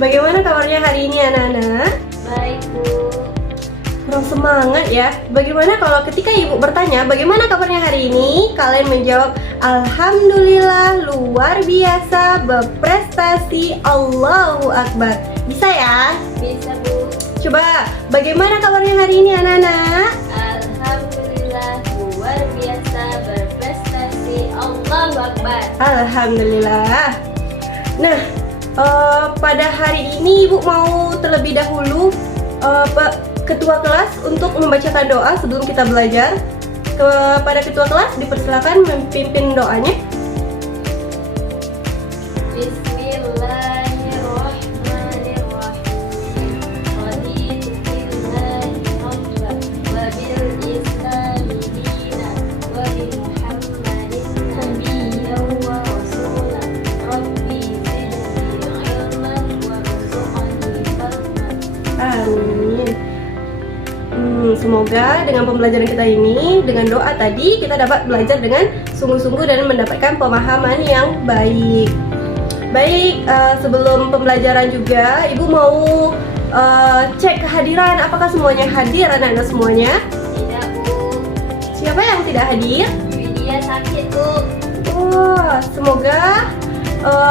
Bagaimana kabarnya hari ini anak-anak? Baik, Bu. Kurang semangat ya. Bagaimana kalau ketika ibu bertanya bagaimana kabarnya hari ini, kalian menjawab Alhamdulillah, luar biasa, berprestasi, Allahu Akbar. Bisa ya? Bisa, Bu. Coba, bagaimana kabarnya hari ini anak-anak? Alhamdulillah, luar biasa, berprestasi, Allahu Akbar. Alhamdulillah. Nah, pada hari ini ibu mau terlebih dahulu ketua kelas untuk membacakan doa sebelum kita belajar. Kepada ketua kelas dipersilakan memimpin doanya. Bismillahirrahmanirrahim. Raditu billahi rabban wa bil islami dinan wa bi Muhammadin nabiyyan wa rasulan. Rabbi zidni ilman warzuqni fahman. Amin. Semoga dengan pembelajaran kita ini, dengan doa tadi, kita dapat belajar dengan sungguh-sungguh dan mendapatkan pemahaman yang baik. Baik, sebelum pembelajaran juga, Ibu mau cek kehadiran. Apakah semuanya hadir, anak-anak semuanya? Tidak, Bu. Siapa yang tidak hadir? Widya sakit, Bu. Semoga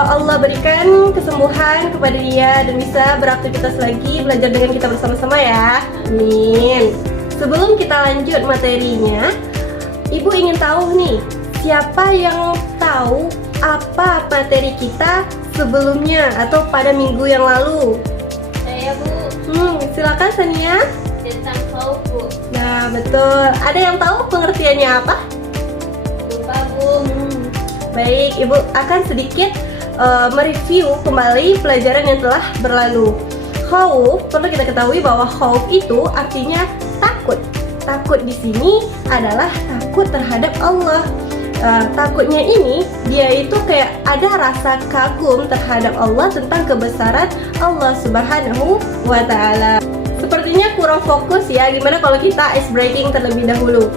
Allah berikan kesembuhan kepada dia dan bisa beraktivitas lagi, belajar dengan kita bersama-sama ya. Amin. Sebelum kita lanjut materinya, Ibu ingin tahu nih, siapa yang tahu apa materi kita sebelumnya atau pada minggu yang lalu? Saya, Bu. Silakan Sania. Tentang khauf, Bu. Nah, betul. Ada yang tahu pengertiannya apa? Lupa, Bu. Baik, Ibu akan sedikit mereview kembali pelajaran yang telah berlalu. Khauf, perlu kita ketahui bahwa khauf itu artinya takut. Takut di sini adalah takut terhadap Allah. Takutnya ini, dia itu kayak ada rasa kagum terhadap Allah tentang kebesaran Allah Subhanahu wa Ta'ala. Sepertinya kurang fokus ya. Gimana kalau kita ice breaking terlebih dahulu?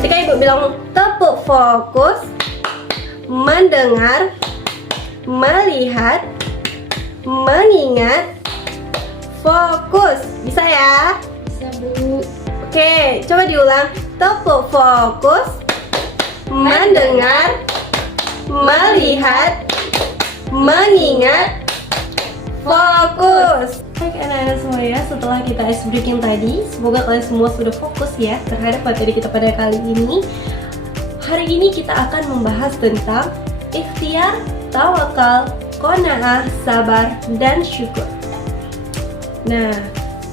Ketika Ibu bilang tepuk fokus, mendengar, melihat, mengingat, fokus. Bisa ya? Bisa, Bu. Oke, coba diulang. Tepuk fokus, mendengar, melihat, mengingat, fokus. Baik anak-anak semua ya, setelah kita ice breaking tadi, semoga kalian semua sudah fokus ya terhadap materi kita pada kali ini. Hari ini kita akan membahas tentang ikhtiar, tawakal, qanaah, sabar, dan syukur. Nah,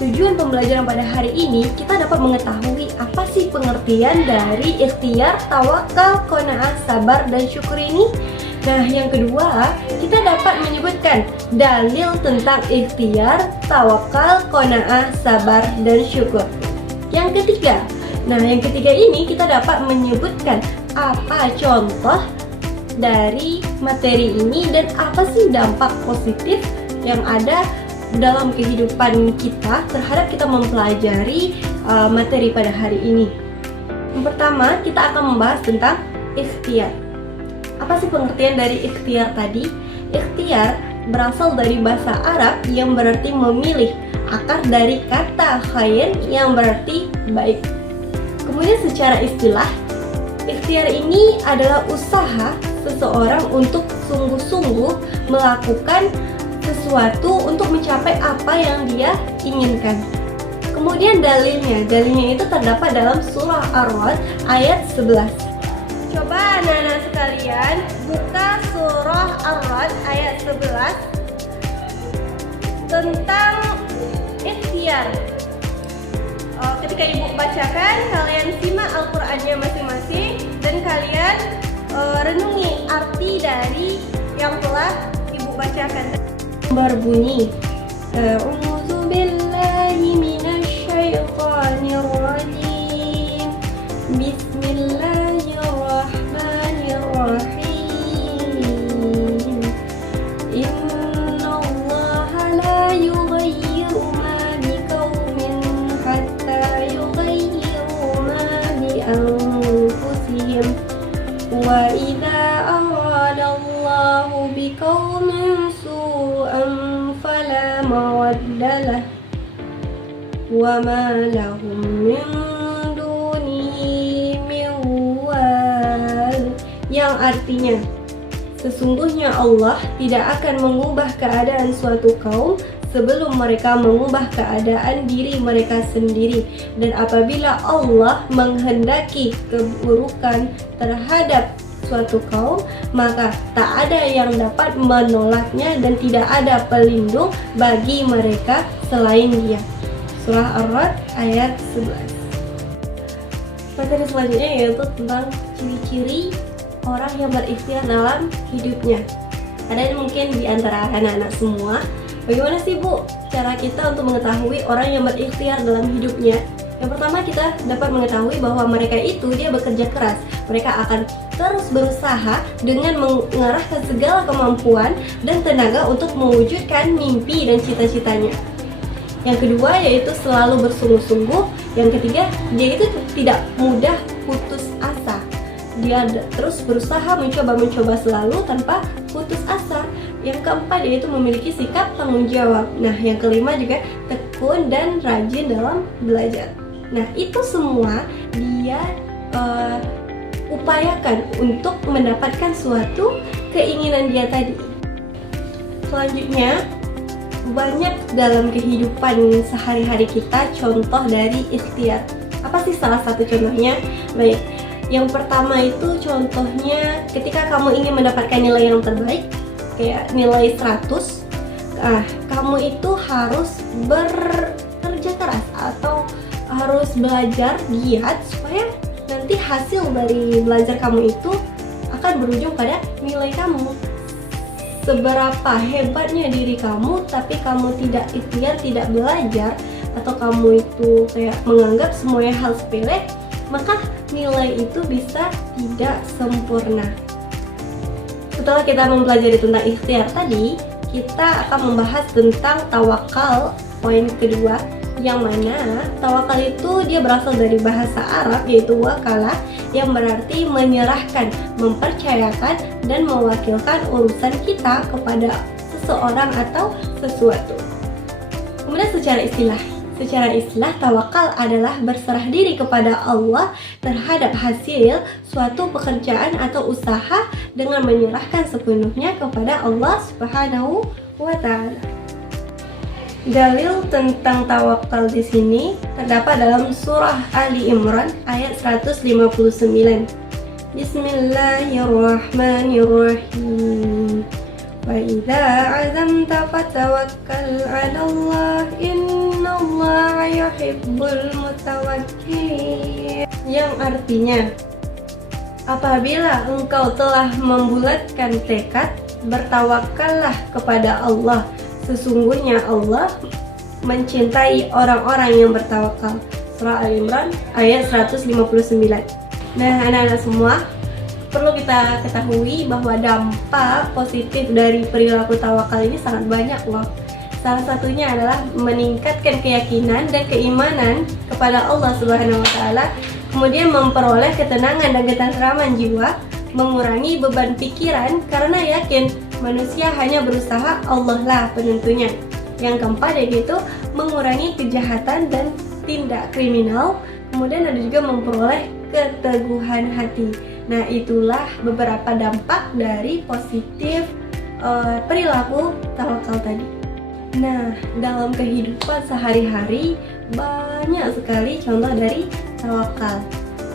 tujuan pembelajaran pada hari ini kita dapat mengetahui apa sih pengertian dari ikhtiar, tawakal, qanaah, sabar, dan syukur ini. Nah, yang kedua, kita dapat menyebutkan dalil tentang ikhtiar, tawakal, qanaah, sabar, dan syukur. Yang ketiga, ini kita dapat menyebutkan apa contoh dari materi ini dan apa sih dampak positif yang ada dalam kehidupan kita terhadap kita mempelajari materi pada hari ini. Yang pertama, kita akan membahas tentang ikhtiar. Apa sih pengertian dari ikhtiar tadi? Ikhtiar berasal dari bahasa Arab yang berarti memilih, akar dari kata khair yang berarti baik. Kemudian secara istilah, ikhtiar ini adalah usaha seseorang untuk sungguh-sungguh melakukan sesuatu untuk mencapai apa yang dia inginkan. Kemudian dalilnya itu terdapat dalam surah Ar-Ra'd ayat 11. Coba anak-anak sekalian buka surah Ar-Ra'd ayat 11 tentang ikhtiar. Ketika Ibu bacakan, kalian simak Al-Qur'annya masing-masing dan kalian renungi arti dari yang telah Ibu bacakan. Berbunyi, A'udzu billahi minasy syaithanir rajim. Bismillahirrahmanirrahim. Innallaha la yughayyiru ma biqaumin hatta yughayyiru ma bi anfusihim. Wa idza arada Allahu biqaumin su'an fala mawaddah wa ma lahum min dunihi min wal, yang artinya sesungguhnya Allah tidak akan mengubah keadaan suatu kaum sebelum mereka mengubah keadaan diri mereka sendiri, dan apabila Allah menghendaki keburukan terhadap suatu kaum, maka tak ada yang dapat menolaknya dan tidak ada pelindung bagi mereka selain Dia. Surah Ar-Ra'd ayat 11. Materi selanjutnya yaitu tentang ciri-ciri orang yang berikhtiar dalam hidupnya. Ada mungkin di antara anak-anak semua, bagaimana sih Bu cara kita untuk mengetahui orang yang berikhtiar dalam hidupnya? Yang pertama, kita dapat mengetahui bahwa mereka itu dia bekerja keras. Mereka akan terus berusaha dengan mengerahkan segala kemampuan dan tenaga untuk mewujudkan mimpi dan cita-citanya. Yang kedua yaitu selalu bersungguh-sungguh. Yang ketiga, dia itu tidak mudah putus asa. Dia terus berusaha mencoba selalu tanpa putus asa. Yang keempat yaitu memiliki sikap tanggung jawab. Nah, yang kelima juga tekun dan rajin dalam belajar. Nah, itu semua dia upayakan untuk mendapatkan suatu keinginan dia tadi. Selanjutnya, banyak dalam kehidupan sehari-hari kita contoh dari ikhtiar. Apa sih salah satu contohnya? Baik, yang pertama itu contohnya ketika kamu ingin mendapatkan nilai yang terbaik, kayak nilai 100, kamu itu harus bekerja keras atau harus belajar giat supaya nanti hasil dari belajar kamu itu akan berujung pada nilai kamu. Seberapa hebatnya diri kamu, tapi kamu tidak ikhtiar, tidak belajar, atau kamu itu kayak menganggap semuanya hal sepele, maka nilai itu bisa tidak sempurna. Setelah kita mempelajari tentang ikhtiar tadi, kita akan membahas tentang tawakal, poin kedua, yang mana tawakal itu dia berasal dari bahasa Arab yaitu wakalah, yang berarti menyerahkan, mempercayakan, dan mewakilkan urusan kita kepada seseorang atau sesuatu. Kemudian secara istilah tawakal adalah berserah diri kepada Allah terhadap hasil suatu pekerjaan atau usaha dengan menyerahkan sepenuhnya kepada Allah Subhanahu wa Ta'ala. Dalil tentang tawakal di sini terdapat dalam surah Ali Imran ayat 159. Bismillahirrahmanirrahim. Wa idza 'azamta fatawakkal 'alallah innallaha yuhibbul mutawakkilin. Yang artinya, apabila engkau telah membulatkan tekad, bertawakallah kepada Allah. Sesungguhnya Allah mencintai orang-orang yang bertawakal. Surah Al-Imran ayat 159. Nah, anak-anak semua, perlu kita ketahui bahwa dampak positif dari perilaku tawakal ini sangat banyak loh. Salah satunya adalah meningkatkan keyakinan dan keimanan kepada Allah Subhanahu wa Ta'ala, kemudian memperoleh ketenangan dan ketentraman jiwa, mengurangi beban pikiran karena yakin manusia hanya berusaha, Allah lah penentunya. Yang keempat yaitu mengurangi kejahatan dan tindak kriminal, kemudian ada juga memperoleh keteguhan hati. Nah, itulah beberapa dampak dari positif perilaku tawakal tadi. Nah, dalam kehidupan sehari-hari banyak sekali contoh dari tawakal.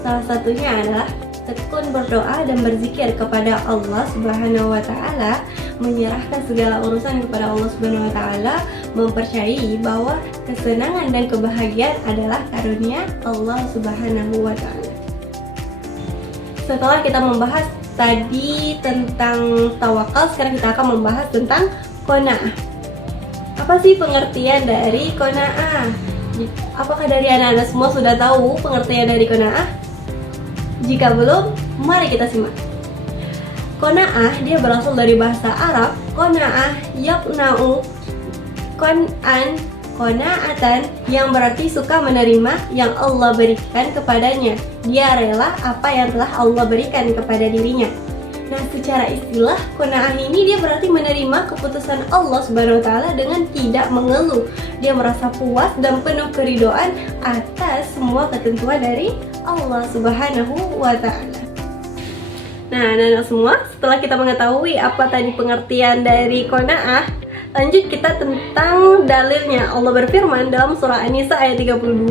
Salah satunya adalah tekun berdoa dan berzikir kepada Allah Subhanahu wa Ta'ala, menyerahkan segala urusan kepada Allah Subhanahu wa Ta'ala, mempercayai bahwa kesenangan dan kebahagiaan adalah karunia Allah Subhanahu wa Ta'ala. Setelah kita membahas tadi tentang tawakal, sekarang kita akan membahas tentang qanaah. Apa sih pengertian dari qanaah? Apakah dari anak-anak semua sudah tahu pengertian dari qanaah? Jika belum, mari kita simak. Qanaah dia berasal dari bahasa Arab qanaah yaqna'u qan'an qana'atan, yang berarti suka menerima yang Allah berikan kepadanya. Dia rela apa yang telah Allah berikan kepada dirinya. Nah, secara istilah, qanaah ini dia berarti menerima keputusan Allah Subhanahu wa taala dengan tidak mengeluh. Dia merasa puas dan penuh keridhaan atas semua ketentuan dari Allah Subhanahu wa taala. Nah, anak-anak semua, setelah kita mengetahui apa tadi pengertian dari qanaah, lanjut kita tentang dalilnya. Allah berfirman dalam surah An-Nisa ayat 32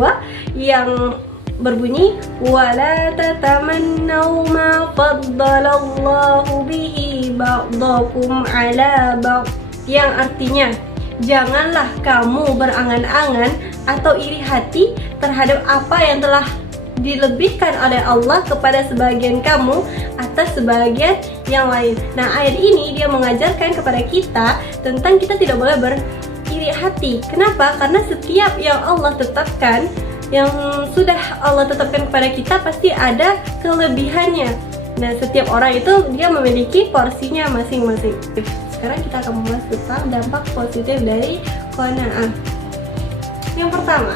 yang berbunyi wala tatamannaw ma faddalallahu bihi ba'dakum ala ba'd, yang artinya janganlah kamu berangan-angan atau iri hati terhadap apa yang telah dilebihkan oleh Allah kepada sebagian kamu atas sebagian yang lain. Nah, ayat ini dia mengajarkan kepada kita tentang kita tidak boleh beriri hati. Kenapa? Karena setiap yang Allah tetapkan, yang sudah Allah tetapkan kepada kita pasti ada kelebihannya. Nah, setiap orang itu dia memiliki porsinya masing-masing. Sekarang kita akan membahas tentang dampak positif dari qanaah. Yang pertama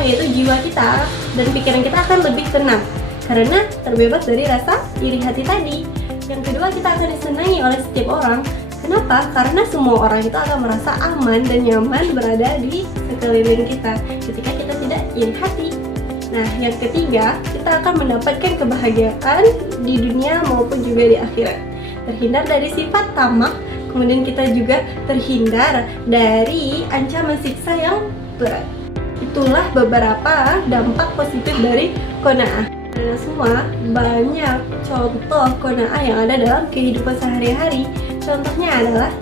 yaitu jiwa kita dan pikiran kita akan lebih tenang karena terbebas dari rasa iri hati tadi. Yang kedua, kita akan disenangi oleh setiap orang. Kenapa? Karena semua orang itu akan merasa aman dan nyaman berada di sekeliling kita ketika kita tidak iri hati. Nah, yang ketiga, kita akan mendapatkan kebahagiaan di dunia maupun juga di akhirat. Terhindar dari sifat tamak, kemudian kita juga terhindar dari ancaman siksa yang berat. Itulah beberapa dampak positif dari qanaah. Dan semua banyak contoh qanaah yang ada dalam kehidupan sehari-hari. Contohnya adalah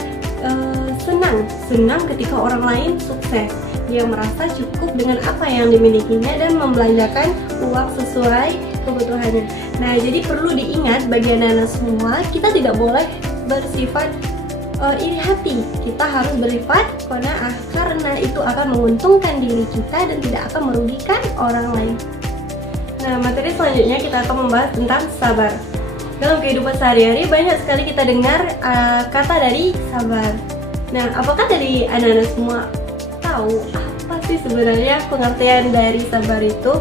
senang ketika orang lain sukses. Dia merasa cukup dengan apa yang dimilikinya dan membelanjakan uang sesuai kebutuhannya. Nah, jadi perlu diingat bagi anak-anak semua, kita tidak boleh bersifat iri hati. Kita harus bersifat qanaah karena itu akan menguntungkan diri kita dan tidak akan merugikan orang lain. Nah, materi selanjutnya kita akan membahas tentang sabar. Dalam kehidupan sehari-hari banyak sekali kita dengar kata dari sabar. Nah, apakah dari anak-anak semua tahu apa sih sebenarnya pengertian dari sabar itu?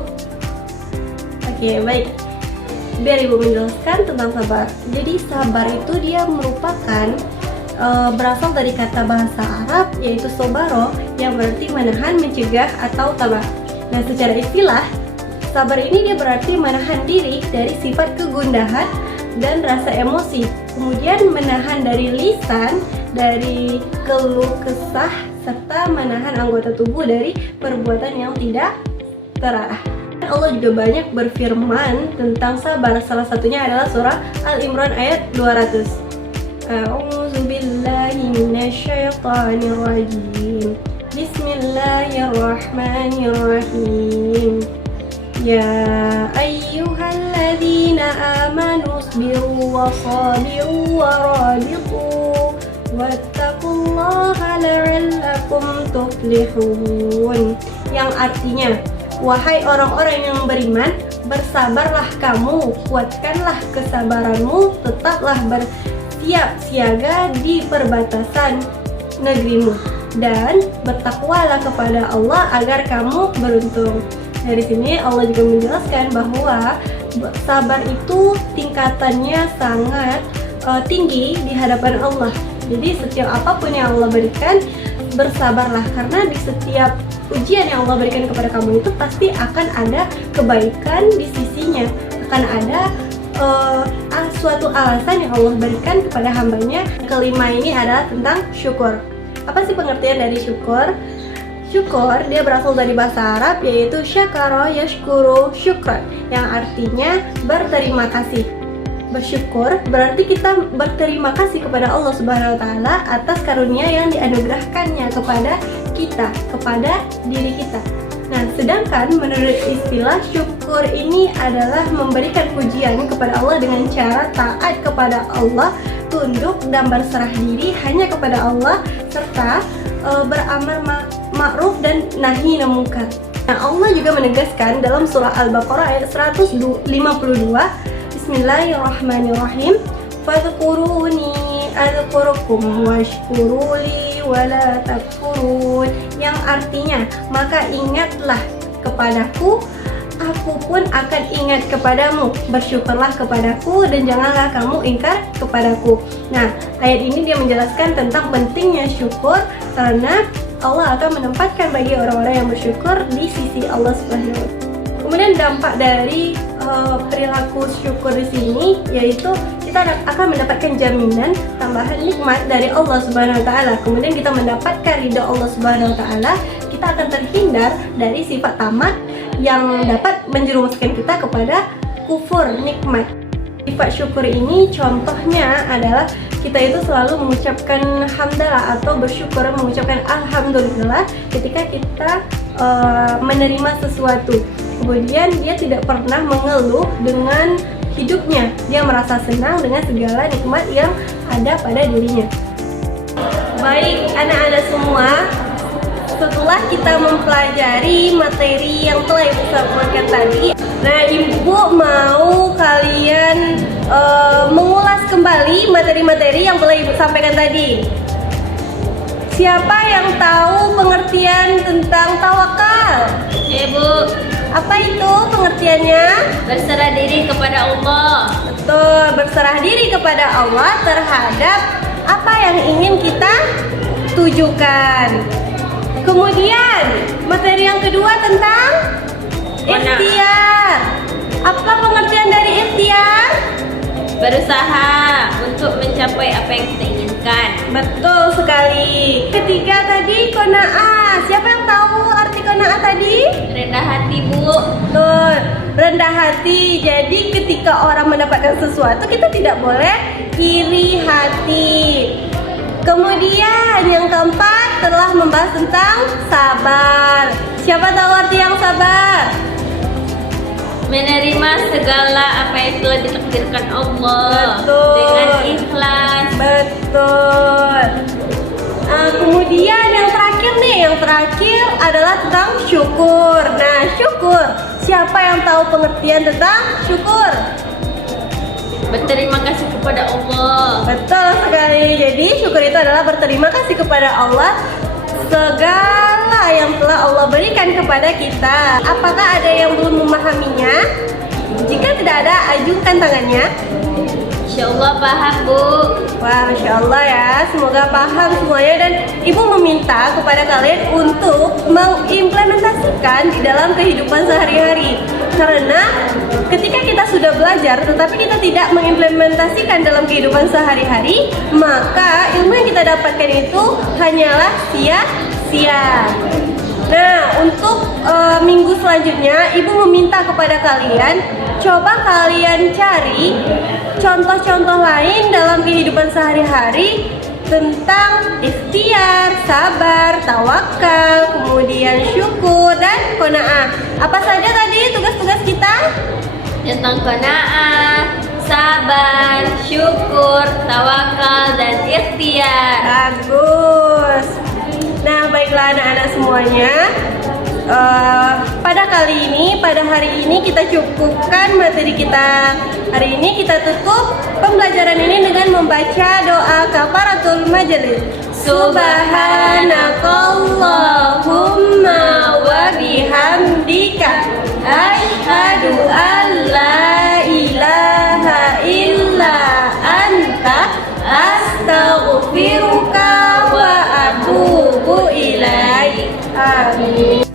Oke, baik. Biar Ibu menjelaskan tentang sabar. Jadi sabar itu dia merupakan berasal dari kata bahasa Arab yaitu sobaro yang berarti menahan, mencegah atau tabah. Nah, secara istilah sabar ini dia berarti menahan diri dari sifat kegundahan dan rasa emosi, kemudian menahan dari lisan dari keluh kesah, serta menahan anggota tubuh dari perbuatan yang tidak terarah. Allah juga banyak berfirman tentang sabar, salah satunya adalah surah Al-Imran ayat 200. A'udzu billahi minasyaitonir rajim. Bismillahirrahmanirrahim. Ya ayyuhalladzina amanu isbiru wa sabiru wa rabitu wattaqullaha la'allakum tuflihun. Yang artinya, wahai orang-orang yang beriman, bersabarlah kamu, kuatkanlah kesabaranmu, tetaplah bersiap siaga di perbatasan negerimu, dan bertakwalah kepada Allah agar kamu beruntung. Dari sini Allah juga menjelaskan bahwa sabar itu tingkatannya sangat tinggi di hadapan Allah. Jadi setiap apapun yang Allah berikan, bersabarlah, karena di setiap ujian yang Allah berikan kepada kamu itu pasti akan ada kebaikan di sisinya, akan ada suatu alasan yang Allah berikan kepada hambanya. Kelima ini adalah tentang syukur. Apa sih pengertian dari syukur? Syukur dia berasal dari bahasa Arab yaitu syakara yashkuru syukran, yang artinya berterima kasih. Bersyukur berarti kita berterima kasih kepada Allah Subhanahu wa taala atas karunia yang dianugerahkannya kepada kita, kepada diri kita. Nah, sedangkan menurut istilah syukur ini adalah memberikan pujian kepada Allah dengan cara taat kepada Allah, tunduk dan berserah diri hanya kepada Allah, serta beramar ma'ruf dan nahi munkar. Nah, Allah juga menegaskan dalam surah Al-Baqarah ayat 152, Bismillahirrahmanirrahim, fadhkuruni adzkurukum washkuruli wala takfurun, yang artinya, maka ingatlah kepadaku aku pun akan ingat kepadamu. Bersyukurlah kepadaku dan janganlah kamu ingkar kepadaku. Nah, ayat ini dia menjelaskan tentang pentingnya syukur karena Allah akan menempatkan bagi orang-orang yang bersyukur di sisi Allah Subhanahu wa Ta'ala. Kemudian dampak dari perilaku syukur di sini yaitu kita akan mendapatkan jaminan tambahan nikmat dari Allah Subhanahu wa Ta'ala. Kemudian kita mendapatkan ridha Allah Subhanahu wa Ta'ala, kita akan terhindar dari sifat tamak yang dapat menjerumuskan kita kepada kufur nikmat. Sifat syukur ini contohnya adalah kita itu selalu mengucapkan hamdalah atau bersyukur, mengucapkan alhamdulillah ketika kita menerima sesuatu. Kemudian dia tidak pernah mengeluh dengan hidupnya, dia merasa senang dengan segala nikmat yang ada pada dirinya. Baik anak-anak semua, setelah kita mempelajari materi yang telah Ibu sampaikan tadi, nah Ibu mau kalian mengulas kembali materi-materi yang telah Ibu sampaikan tadi. Siapa yang tahu pengertian tentang tawakal? Ibu, Apa itu pengertiannya? berserah diri kepada Allah. Betul, berserah diri kepada Allah terhadap apa yang ingin kita tujukan. Kemudian materi yang kedua tentang ikhtiar. Apa pengertian dari ikhtiar? Berusaha untuk mencapai apa yang kita inginkan. Betul sekali. Ketiga tadi qanaah. Siapa yang tahu arti qanaah tadi? Rendah hati, Bu. Betul, rendah hati. Jadi ketika orang mendapatkan sesuatu kita tidak boleh iri hati. Kemudian yang keempat telah membahas tentang sabar. Siapa tahu arti yang sabar? Menerima segala apa yang telah ditakdirkan Allah. Betul. Dengan ikhlas. Betul. Kemudian yang terakhir adalah tentang syukur. Nah, syukur. Siapa yang tahu pengertian tentang syukur? Berterima kasih kepada Allah. Betul sekali. Jadi syukur itu adalah berterima kasih kepada Allah segala yang telah Allah berikan kepada kita. Apakah ada yang belum memahaminya? Jika tidak ada, ajukan tangannya. Insyaallah paham, Bu. Wah, Masya Allah ya, semoga paham semuanya. Dan Ibu meminta kepada kalian untuk mengimplementasikan di dalam kehidupan sehari-hari. Karena ketika kita sudah belajar tetapi kita tidak mengimplementasikan dalam kehidupan sehari-hari, maka ilmu yang kita dapatkan itu hanyalah sia-sia. Nah, untuk minggu selanjutnya Ibu meminta kepada kalian, coba kalian cari contoh-contoh lain dalam kehidupan sehari-hari tentang ikhtiar, sabar, tawakal, kemudian syukur dan qanaah. Apa saja tadi tugas-tugas kita? Tentang qanaah, sabar, syukur, tawakal, dan ikhtiar. Bagus. Nah, baiklah anak-anak semuanya. Pada hari ini kita cukupkan materi kita. Hari ini kita tutup pembelajaran ini dengan membaca doa kafaratul majelis. Subhanakallahumma wa bihamdika asyhadu an la ilaha illa anta astaghfiruka wa atubu ilaik. Amin.